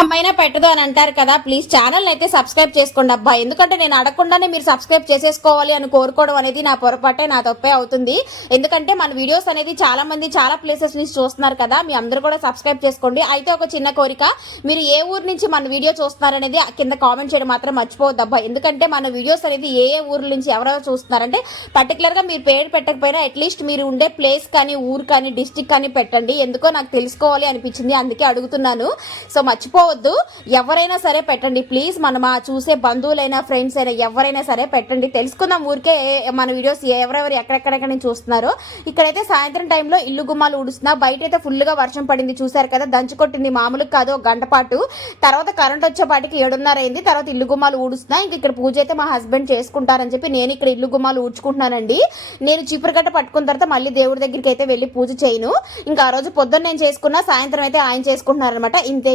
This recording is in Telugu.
అమ్మాయినా పెట్టదు అని అంటారు కదా, ప్లీజ్ ఛానల్ అయితే సబ్స్క్రైబ్ చేసుకోండి అబ్బా. ఎందుకంటే నేను అడగకుండానే మీరు సబ్స్క్రైబ్ చేసేసుకోవాలి అని కోరుకోవడం అనేది నా పొరపాటే, నా తప్పే అవుతుంది. ఎందుకంటే మన వీడియోస్ అనేది చాలా మంది చాలా ప్లేసెస్ నుంచి చూస్తున్నారు కదా, మీ అందరూ కూడా సబ్స్క్రైబ్ చేసుకోండి. అయితే ఒక చిన్న కోరిక, మీరు ఏ ఊరు నుంచి మన వీడియో చూస్తున్నారనేది కింద కామెంట్ చేయడం మాత్రం మర్చిపోవద్దు అబ్బా. ఎందుకంటే మన వీడియోస్ అనేది ఏ ఊర్ల నుంచి ఎవరెవరు చూస్తున్నారంటే పర్టికులర్గా మీరు పేరు పెట్టకపోయినా అట్లీస్ట్ మీరు ఉండే ప్లేస్ కానీ ఊరు కానీ డిస్టిక్ కానీ పెట్టండి. ఎందుకో నాకు తెలుసుకోవాలి అనిపించింది, అందుకే అడుగుతున్నాను. సో మర్చిపోవద్దు, ఎవరైనా సరే పెట్టండి ప్లీజ్. మనం చూసే బంధువులైనా ఫ్రెండ్స్ అయినా ఎవరైనా సరే పెట్టండి, తెలుసుకుందాం. ఊరికే మన వీడియోస్ ఎవరెవరు ఎక్కడెక్కడెక్కడ నుంచి చూస్తున్నారో. ఇక్కడైతే సాయంత్రం టైంలో ఇల్లు గుమ్మాలు ఊడుస్తున్నా, బయట అయితే ఫుల్గా వర్షం పడింది చూసారు కదా, దంచు కొట్టింది మామూలుగా కాదు, ఒక గంట పాటు. తర్వాత కరెంట్ వచ్చేపాటికి 7:30 అయింది. తర్వాత ఇల్లు గుమ్మాలు ఊడుస్తున్నా. ఇంక ఇక్కడ పూజ అయితే మా హస్బెండ్ చేసుకుంటారని చెప్పి నేను ఇక్కడ ఇల్లు గుమ్మాలు ఊడ్చుకుంటున్నానండి. నేను చీపురుగట్ట పట్టుకున్న తర్వాత మళ్ళీ దేవుడి దగ్గరికి అయితే వెళ్ళి పూజ చేయను. ఇంకా ఆ రోజు పొద్దున్న నేను చేసుకున్నా, సాయంత్రం అయితే ఆయన చేసుకుంటున్నారనమాట. ఇంతే.